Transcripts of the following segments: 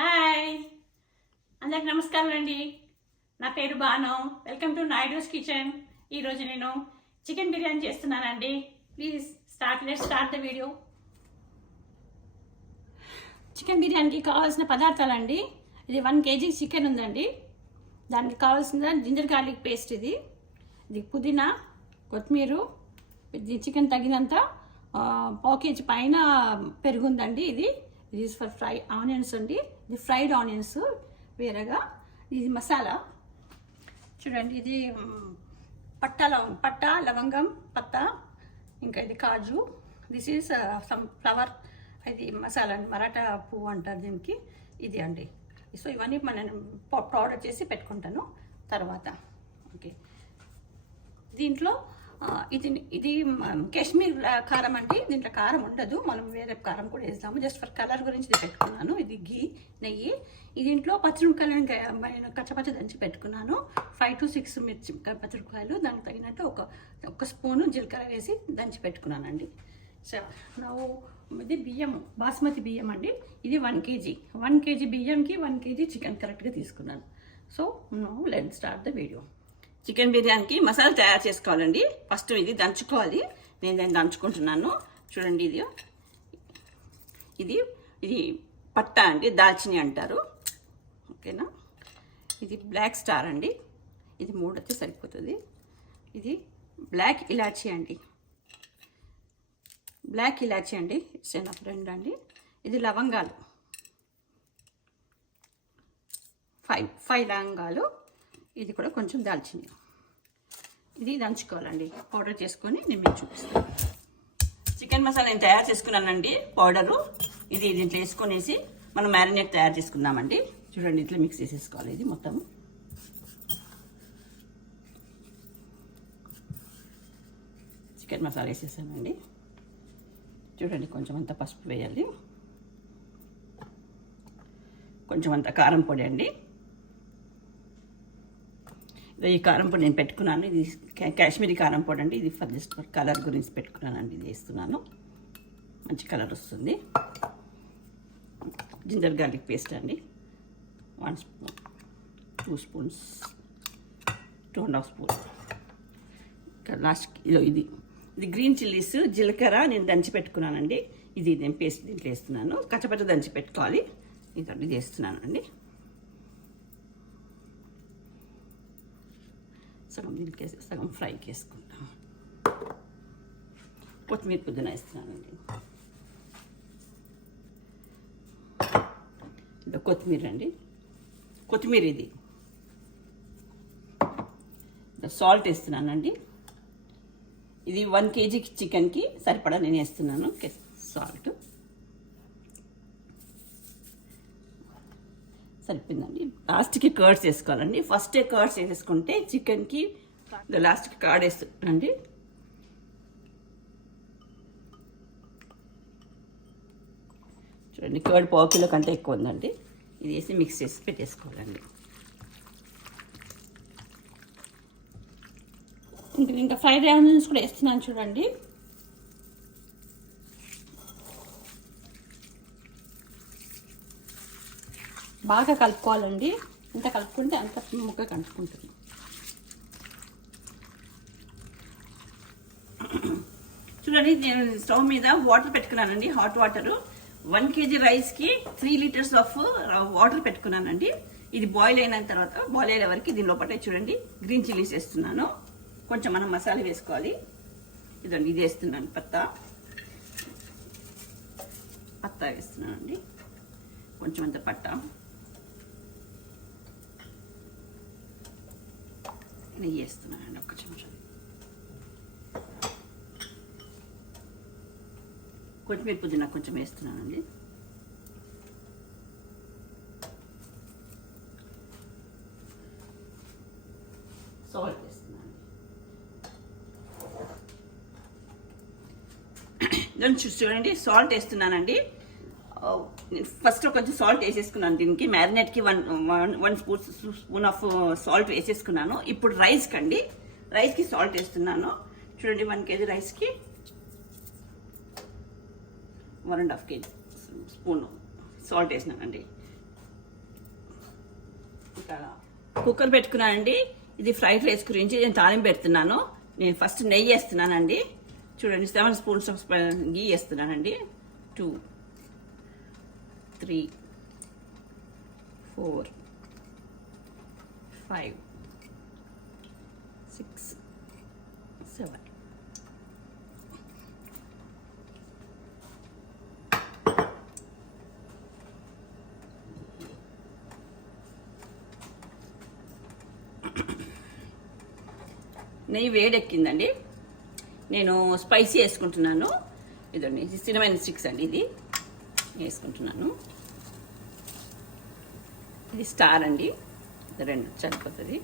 Hi, అందరికి నమస్కారం అండి. నా పేరు Banu. Welcome to Naidu's kitchen. ఈరోజు నేను చికెన్ బిర్యానీ చేస్తున్నానండి. Please let's start the video. Chicken బిర్యానీకి కావాల్సిన పదార్థాలండి. ఇది 1 kg చికెన్ ఉందండి. దానికి కావాల్సిన జింజర్ గార్లిక్ పేస్ట్, ఇది పుదీనా, కొత్తిమీర, ఇది చికెన్ తగినంత, 1 kg పైన పెరుగు ఉందండి. ఇది ఫర్ ఫ్రై ఆనియన్స్ అండి. ఇది ఫ్రైడ్ ఆనియన్స్ వేరేగా. ఇది మసాలా చూడండి. ఇది పట్టా లవంగం పత్తా, ఇంకా ఇది కాజు. This is some flower. ఇది మసాలా అండి, మరాఠా పువ్వు అంటారు దీనికి. ఇది అండి. సో ఇవన్నీ నేను పౌడర్ చేసి పెట్టుకుంటాను తర్వాత. ఓకే, దీంట్లో ఇది కాశ్మీర్ కారం అండి. దీంట్లో కారం ఉండదు, మనం వేరే కారం కూడా వేస్తాము. జస్ట్ ఫర్ కలర్ గురించి ఇది పెట్టుకున్నాను. ఇది ఘీ, నెయ్యి. దీంట్లో పచ్చిమిరపకాయలు నేను కచ్చపచ్చ దంచి పెట్టుకున్నాను. 5 to 6 మిర్చి పచ్చిమిరపకాయలు, దానికి తగినట్టు ఒక స్పూను జీలకర్ర వేసి దంచి పెట్టుకున్నానండి. సో ఇది బియ్యం, బాస్మతి బియ్యం అండి. ఇది 1 kg. 1 kg బియ్యంకి 1 kg చికెన్ కరెక్ట్గా తీసుకున్నాను. So now let's start the video. Chicken బిర్యానీకి మసాలా తయారు చేసుకోవాలండి. ఫస్ట్ ఇది దంచుకోవాలి. నేను దాన్ని దంచుకుంటున్నాను. చూడండి, ఇది పట్టా అండి, దాల్చిని అంటారు. ఓకేనా. ఇది బ్లాక్ స్టార్ అండి. ఇది 3 అయితే సరిపోతుంది. ఇది బ్లాక్ ఇలాచీ అండి. ఇట్స్ ఎనఫ్ 2 అండి. ఇది లవంగాలు, 5 లవంగాలు. ఇది కూడా కొంచెం దాల్చింది. ఇది దంచుకోవాలండి. పౌడర్ చేసుకొని నేను మీకు చూపిస్తాను. చికెన్ మసాలా నేను తయారు చేసుకున్నానండి, పౌడరు. ఇది దీంట్లో వేసుకొనేసి మనం మ్యారినేట్ తయారు చేసుకుందామండి. చూడండి, ఇట్లా మిక్స్ చేసేసుకోవాలి. ఇది మొత్తం చికెన్ మసాలా వేసేసానండి. చూడండి, కొంచెం అంత పసుపు వేయాలి, కొంచెం అంత కారం పొడి అండి. ఈ కారం పొడి నేను పెట్టుకున్నాను. ఇది కాశ్మీరీ కారం పొడి అండి. ఇది జస్ట్ కలర్ గురించి పెట్టుకున్నానండి. ఇది వేస్తున్నాను, మంచి కలర్ వస్తుంది. జింజర్ గార్లిక్ పేస్ట్ అండి, 1 స్పూన్, 2 స్పూన్స్, 2.5 స్పూన్. లాస్ట్ ఇది గ్రీన్ చిల్లీస్, జీలకర్ర నేను దంచి పెట్టుకున్నానండి. ఇది నేను పేస్ట్ దీంట్లో వేస్తున్నాను. కచ్చపచ్చ దంచి పెట్టుకోవాలి. ఇది వేస్తున్నానండి. సగం దీనికి వేసి సగం ఫ్రైకి వేసుకుంటాం. కొత్తిమీర, పుదీనా వేస్తున్నానండి. ఇది కొత్తిమీర అండి. ఇది సాల్ట్ వేస్తున్నానండి. ఇది 1 kg చికెన్కి సరిపడా నేను వేస్తున్నాను సాల్ట్. సరిపోయిందండి. లాస్ట్కి కర్డ్స్ వేసుకోవాలండి. ఫస్టే కర్డ్స్ వేసుకుంటే చికెన్కి లాస్ట్కి కర్డ్ వేస్తుందండి. చూడండి, కర్డ్ 1/4 కిలో కంటే ఎక్కువ ఉందండి. ఇది వేసి మిక్స్ చేసి పెట్టేసుకోవాలండి. ఇంకా ఫ్రైడ్ ఆనియన్స్ కూడా వేస్తున్నాను. చూడండి, బాగా కలుపుకోవాలండి. ఎంత కలుపుకుంటే అంత ముక్క కలుపుకుంటుంది. చూడండి, నేను స్టవ్ మీద వాటర్ పెట్టుకున్నానండి, హాట్ వాటర్. 1 kg రైస్కి 3 liters ఆఫ్ వాటర్ పెట్టుకున్నానండి. ఇది బాయిల్ అయిన తర్వాత, బాయిల్ అయ్యే వరకు దీని లోపల చూడండి గ్రీన్ చిల్లీస్ వేస్తున్నాను. కొంచెం మనం మసాలా వేసుకోవాలి. ఇదండి, ఇది వేస్తున్నాను. పత్తా వేస్తున్నానండి. కొంచెం అంత పట్టా, నెయ్యి వేస్తున్నానండి, 1 చెంచా. కొత్తిమీర, పుదీనా కొంచెం వేస్తున్నానండి. సాల్ట్ వేస్తున్నాను. చూడండి, సాల్ట్ వేస్తున్నానండి. ఫస్ట్ కొంచెం సాల్ట్ వేసేసుకున్నాను. దీనికి మ్యారినేట్కి 1 స్పూన్ ఆఫ్ సాల్ట్ వేసేసుకున్నాను. ఇప్పుడు రైస్కి సాల్ట్ వేస్తున్నాను. చూడండి, 1 kg రైస్కి 1.5 kg స్పూన్ సాల్ట్ వేసినానండి. కుక్కర్ పెట్టుకున్నానండి. ఇది ఫ్రైడ్ రైస్ గురించి నేను తాలింపు పెడుతున్నాను. నేను ఫస్ట్ నెయ్యి వేస్తున్నానండి. చూడండి 7 స్పూన్స్ ఆఫ్ గీ వేస్తున్నానండి. 2 3 4 5 6 7 నెయ్యి వేడెక్కిందండి. నేను స్పైసీ వేసుకుంటున్నాను. ఇదండి సినమన్ స్టిక్స్ అండి, ఇది వేసుకుంటున్నాను. ఇది స్టార్ అండి, 2 సరిపోతుంది.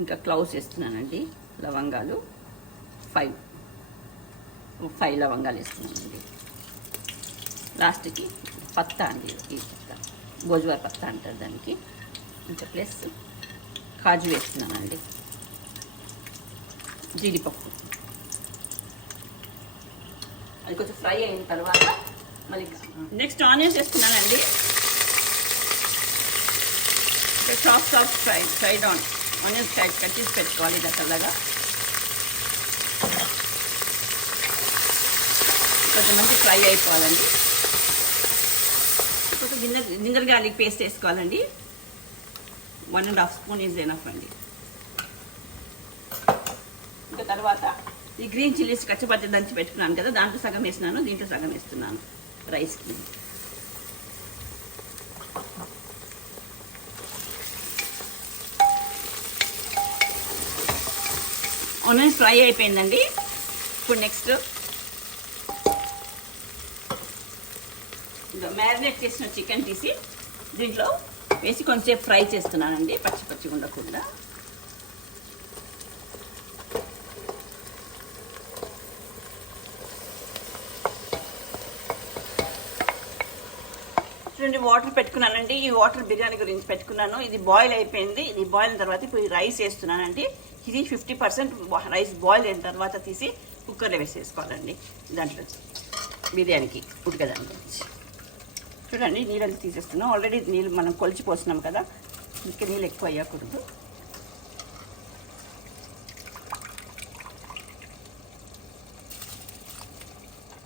ఇంకా క్లౌస్ వేస్తున్నానండి. లవంగాలు 5 లవంగాలు వేస్తున్నానండి. లాస్ట్కి పత్తా అండి, ఈ పత్తా భోజ్వార్ పత్తా అంటారు దానికి. ఇంకా ప్లస్ కాజు వేస్తున్నానండి, జీడిపప్పు. అది కొంచెం ఫ్రై అయిన తర్వాత మళ్ళీ నెక్స్ట్ ఆనియన్స్ వేస్తున్నానండి. సాఫ్ట్ ఫ్రైడ్ ఆనియన్స్ కట్ చేసి పెట్టుకోవాలి ఇలా చల్లగా. కొంచెం మంచి ఫ్రై అయిపోవాలండి. కొంచెం జింజర్ గార్లిక్ పేస్ట్ వేసుకోవాలండి. 1.5 స్పూన్ ఈజ్ ఎనఫ్ అండి. ఇంకా తర్వాత ఈ గ్రీన్ చిల్లీస్ కచ్చపచ్చ దంచి పెట్టుకున్నాను కదా, దాంట్లో సగం వేసినాను, దీంట్లో సగం వేస్తున్నాను రైస్కి. ఆనియన్స్ ఫ్రై అయిపోయిందండి. ఇప్పుడు నెక్స్ట్ ఇంకా మ్యారినేట్ చేసిన చికెన్ తీసి దీంట్లో వేసి కొంచెంసేపు ఫ్రై చేస్తున్నానండి, పచ్చి పచ్చిగా ఉండకుండా. చూడండి వాటర్ పెట్టుకున్నానండి. ఈ వాటర్ బిర్యానీ గురించి పెట్టుకున్నాను. ఇది బాయిల్ అయిపోయింది. ఇది బాయిల్ అయిన తర్వాత ఇప్పుడు ఈ రైస్ వేస్తున్నానండి. ఇది 50% రైస్ బాయిల్ అయిన తర్వాత తీసి కుక్కర్లో వేసేసుకోవాలండి. దాంట్లో బిర్యానీకి ఉడకదాంట్లో చూడండి నీళ్ళు తీసేస్తున్నాం. ఆల్రెడీ నీళ్ళు మనం కొలిచిపోస్తున్నాం కదా, ఇంకా నీళ్ళు ఎక్కువ అయ్యకూడదు.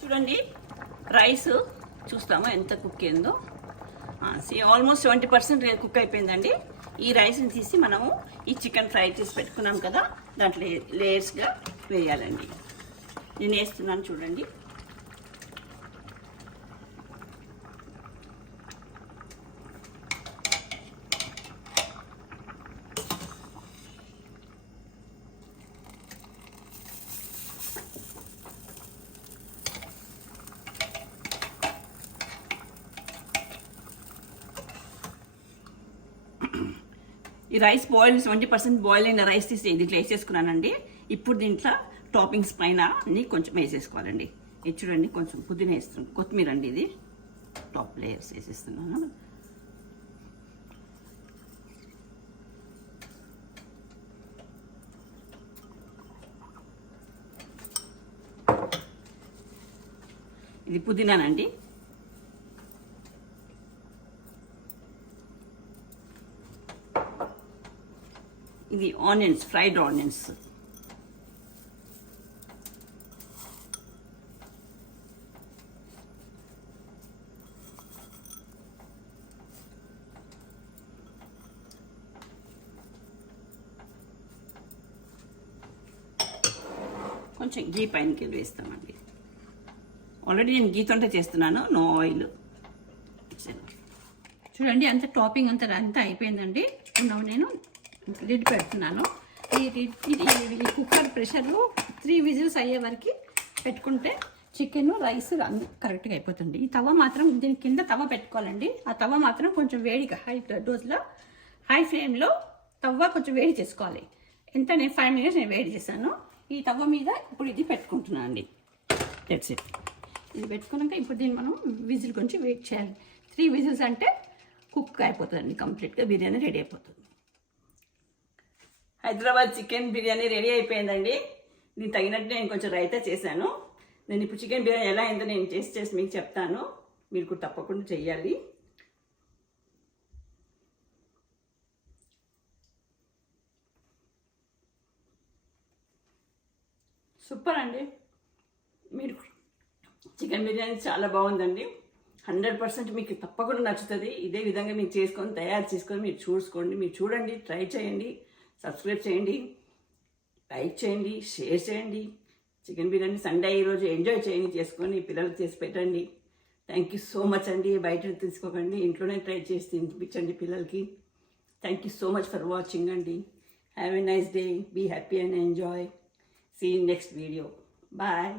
చూడండి రైస్ చూస్తాము ఎంత కుక్ అయిందో. ఆల్మోస్ట్ 70% కుక్ అయిపోయిందండి. ఈ రైస్ని తీసి మనము ఈ చికెన్ ఫ్రై చేసి పెట్టుకున్నాం కదా, దాంట్లో లేయర్స్గా వేయాలండి. నేను వేస్తున్నాను చూడండి. ఈ రైస్ బాయిల్ 70% బాయిల్ అయిన రైస్ తీసి దీంట్లో వేసేసుకున్నానండి. ఇప్పుడు దీంట్లో టాపింగ్స్ పైన కొంచెం వేసేసుకోవాలండి. ఇది చూడండి కొంచెం పుదీనా వేస్తున్నాను, కొత్తిమీర అండి, ఇది టాప్ లేయర్స్ వేసేస్తున్నాను. ఇది పుదీనానండి. ఇది ఆనియన్స్, ఫ్రైడ్ ఆనియన్స్. కొంచెం గీ పైనకి వేస్తామండి. ఆల్రెడీ నేను గీతోంటే చేస్తున్నాను, నో ఆయిల్. చూడండి అంత టాపింగ్ అంతా అయిపోయిందండి. ఇప్పుడు నేను లిడ్ పెడుతున్నాను. ఈ కుక్కర్ ప్రెషర్లో 3 విజిల్స్ అయ్యే వరకు పెట్టుకుంటే చికెన్ రైస్ కరెక్ట్గా అయిపోతుంది. ఈ తవ మాత్రం దీని కింద తవ పెట్టుకోవాలండి. ఆ తవ మాత్రం కొంచెం వేడిగా హై ఫ్లేమ్లో తవ్వ కొంచెం వేడి చేసుకోవాలి. నేను 5 minutes నేను వేడి చేశాను. ఈ తవ్వ మీద ఇప్పుడు ఇది పెట్టుకుంటున్నాను అండి. That's it. ఇది పెట్టుకున్నాక ఇప్పుడు దీన్ని మనం విజిల్ కొంచెం వెయిట్ చేయాలి. 3 విజిల్స్ అంటే కుక్ అయిపోతుందండి, కంప్లీట్గా బిర్యానీ రెడీ అయిపోతుంది. హైదరాబాద్ చికెన్ బిర్యానీ రెడీ అయిపోయిందండి. దీనికి తగినట్టు నేను కొంచెం రైతా చేశాను. నేను ఇప్పుడు చికెన్ బిర్యానీ ఎలా అయిందో నేను చేసి మీకు చెప్తాను. మీరు కూడా తప్పకుండా చెయ్యాలి. సూపర్ అండి. మీరు చికెన్ బిర్యానీ చాలా బాగుందండి. 100% మీకు తప్పకుండా నచ్చుతుంది. ఇదే విధంగా మీరు చేసుకొని తయారు చేసుకొని మీరు చూసుకోండి, మీరు చూడండి, ట్రై చేయండి, సబ్స్క్రైబ్ చేయండి, లైక్ చేయండి, షేర్ చేయండి. చికెన్ బిర్యానీ సండే ఈరోజు ఎంజాయ్ చేయండి, చేసుకొని పిల్లలకు చేసి పెట్టండి. థ్యాంక్ యూ సో మచ్ అండి. బయట తీసుకోకండి, ఇంట్లోనే ట్రై చేసి తినిపించండి పిల్లలకి. Thank you so much for watching అండి. Have a nice day. Be happy and enjoy. See in next video. Bye.